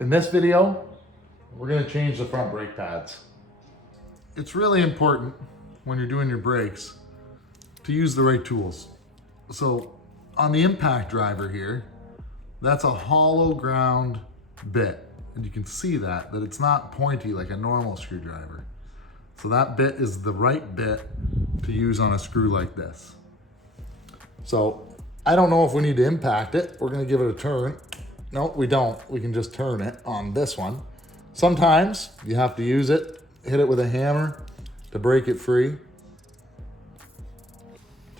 In this video, we're gonna change the front brake pads. It's really important when you're doing your brakes to use the right tools. So on the impact driver here, that's a hollow ground bit. And you can see that it's not pointy like a normal screwdriver. So that bit is the right bit to use on a screw like this. So I don't know if we need to impact it. We're gonna give it a turn. No, we don't. We can just turn it on this one. Sometimes you have to use it, hit it with a hammer to break it free.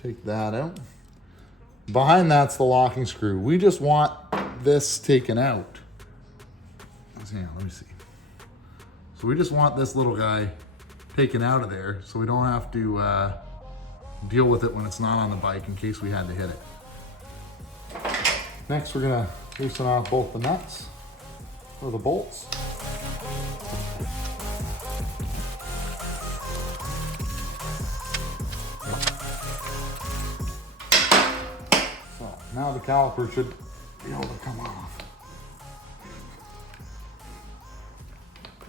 Take that out. Behind that's the locking screw. We just want this taken out. Hang on, let me see. So we just want this little guy taken out of there so we don't have to deal with it when it's not on the bike in case we had to hit it. Next, we're gonna loosen off both the nuts or the bolts. So now the caliper should be able to come off.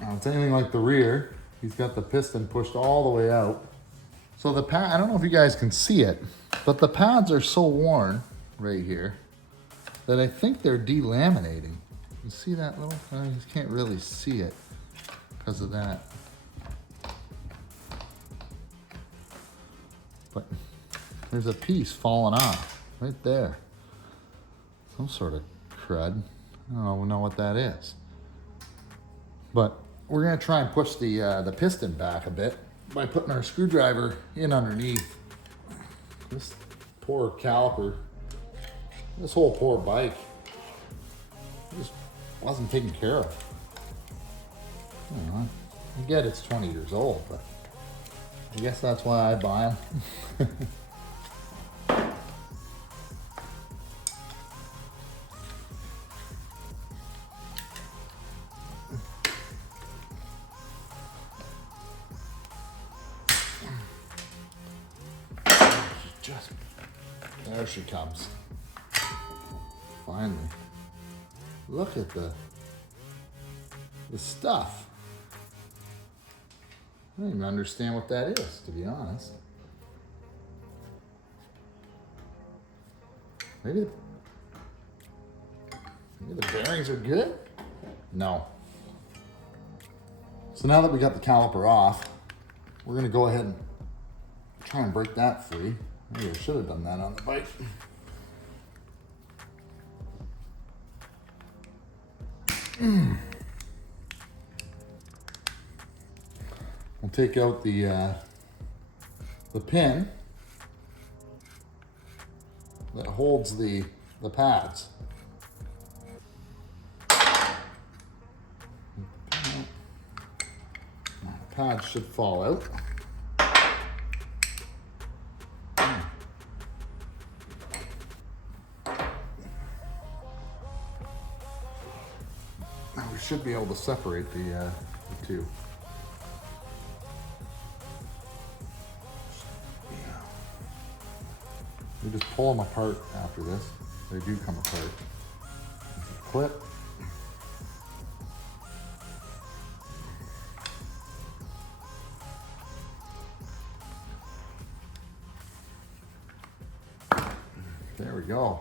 Now it's anything like the rear. He's got the piston pushed all the way out. So the pad, I don't know if you guys can see it, but the pads are so worn right here that I think they're delaminating. You see that little, I just can't really see it because of that. But there's a piece falling off right there. Some sort of crud. I don't know what that is. But we're gonna try and push the piston back a bit by putting our screwdriver in underneath. This poor caliper, this whole poor bike, just wasn't taken care of. I don't know, I get it's 20 years old, but I guess that's why I buy them. There she comes. Finally. Look at the stuff. I don't even understand what that is, to be honest. Maybe the bearings are good? No. So now that we got the caliper off, we're gonna go ahead and try and break that free. Maybe I should have done that on the bike. We'll take out the pin that holds the pads. The pads should fall out. Now we should be able to separate the two. We just pull them apart after this. They do come apart. Clip. There we go.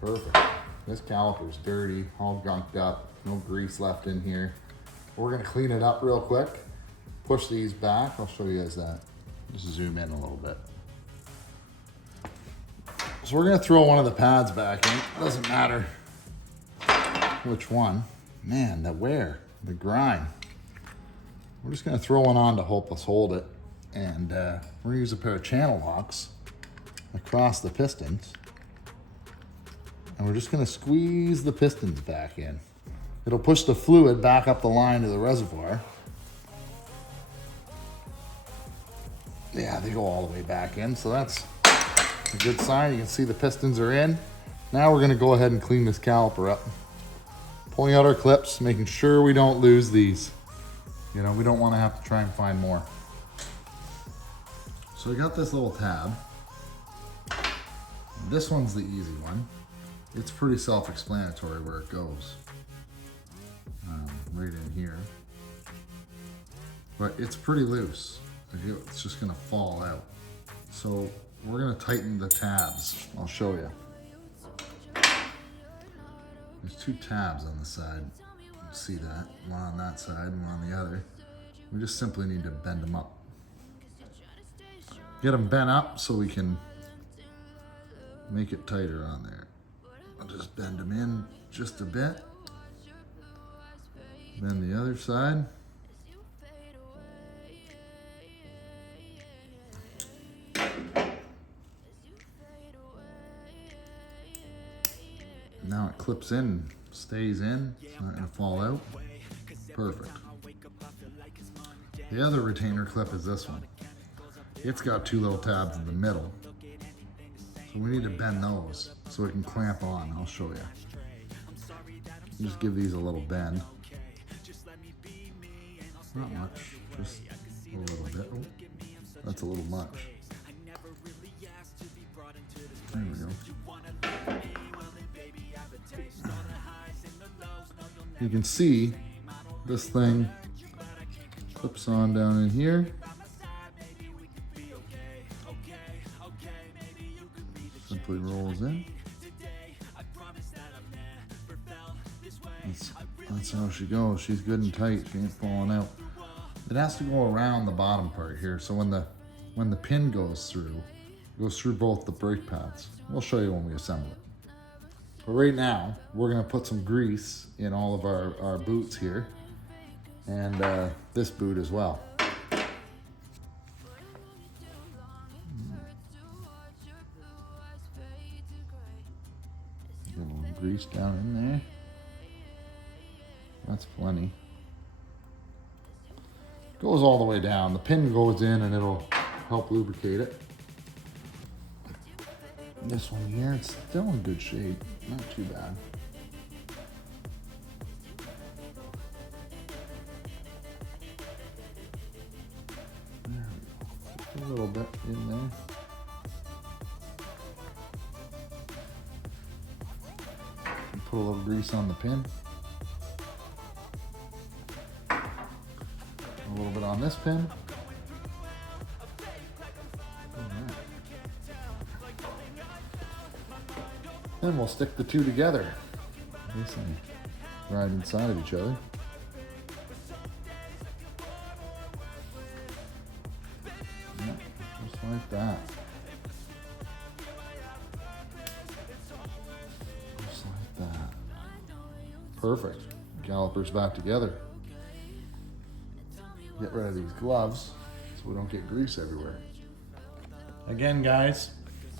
Perfect. This caliper's dirty, all gunked up, no grease left in here. We're gonna clean it up real quick. Push these back. I'll show you guys that. Just zoom in a little bit. So we're gonna throw one of the pads back in. It doesn't matter which one. Man, the wear, the grime. We're just gonna throw one on to help us hold it. And we're gonna use a pair of channel locks across the pistons. And we're just gonna squeeze the pistons back in. It'll push the fluid back up the line to the reservoir. Yeah, they go all the way back in, so that's a good sign. You can see the pistons are in. Now we're gonna go ahead and clean this caliper up. Pulling out our clips, making sure we don't lose these. You know, we don't wanna have to try and find more. So we got this little tab. This one's the easy one. It's pretty self-explanatory where it goes. right in here. But it's pretty loose. It's just gonna fall out. So we're gonna tighten the tabs. I'll show you. There's two tabs on the side. You can see that. One on that side and one on the other. We just simply need to bend them up. Get them bent up so we can make it tighter on there. I'll just bend them in just a bit. Bend the other side. Now it clips in, stays in, it's not gonna fall out. Perfect. The other retainer clip is this one. It's got two little tabs in the middle. So we need to bend those so it can clamp on. I'll show you. Just give these a little bend. Not much, just a little bit. Oh, that's a little much. There we go. You can see this thing clips on down in here. Simply rolls in. That's how she goes. She's good and tight. She ain't falling out. It has to go around the bottom part here. So when the pin goes through, it goes through both the brake pads. We'll show you when we assemble it. But right now, we're gonna put some grease in all of our boots here, and this boot as well. Get a little grease down in there. That's plenty. Goes all the way down. The pin goes in and it'll help lubricate it. This one here, it's still in good shape. Not too bad. There we go. Just a little bit in there. Put a little grease on the pin. A little bit on this pin. Then we'll stick the two together. Basically, right inside of each other. Yeah, just like that. Just like that. Perfect. Calipers back together. Get rid of these gloves so we don't get grease everywhere. Again, guys,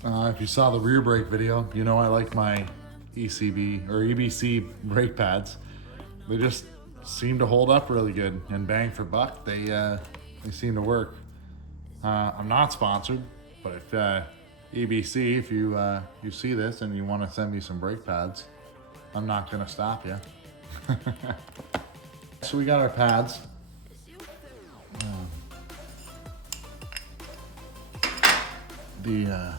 if you saw the rear brake video, you know I like my ECB or EBC brake pads. They just seem to hold up really good, and bang for buck, they seem to work. I'm not sponsored, but if EBC, if you see this and you want to send me some brake pads, I'm not gonna stop you. So we got our pads. The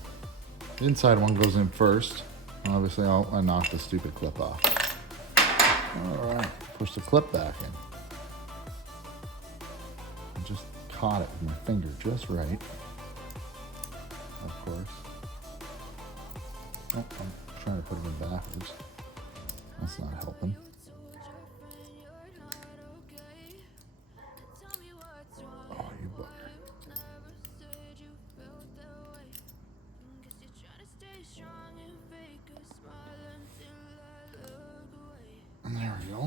inside one goes in first. Obviously, I knocked the stupid clip off. All right, push the clip back in. I just caught it with my finger just right. Of course. Oh, I'm trying to put it in backwards. That's not helping. Oh, you bugger. There we go.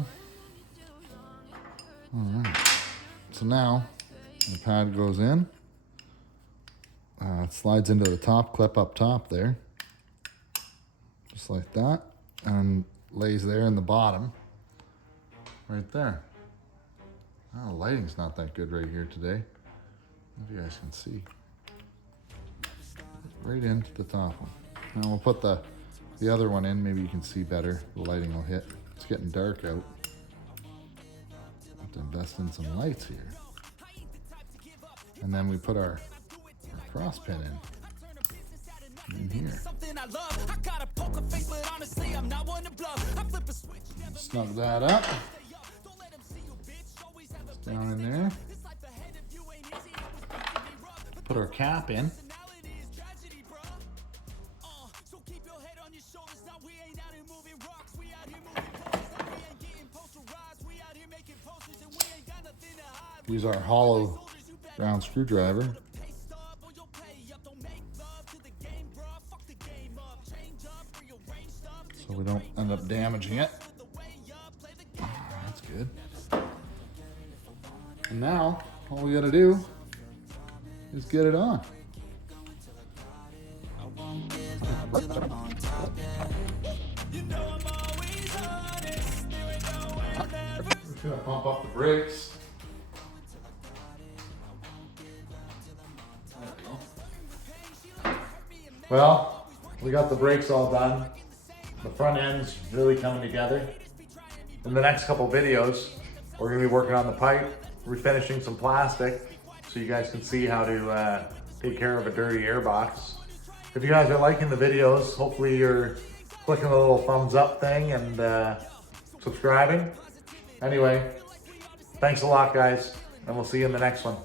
All right. So now the pad goes in. It slides into the top clip up top there. Just like that. And lays there in the bottom. Right there. Oh, the lighting's not that good right here today. If you guys can see. Right into the top one. Now we'll put the other one in. Maybe you can see better. The lighting will hit. It's getting dark out. Have to invest in some lights here. And then we put our cross pin in here. Snug that up. down in there. Put our cap in. Use our hollow round screwdriver. So we don't end up damaging it. That's good. And now, all we gotta do is get it on. Just gonna pump up the brakes. Well, we got the brakes all done. The front end's really coming together. In the next couple videos, we're gonna be working on the pipe, refinishing some plastic, so you guys can see how to take care of a dirty airbox. If you guys are liking the videos, hopefully you're clicking the little thumbs up thing and subscribing. Anyway, thanks a lot, guys, and we'll see you in the next one.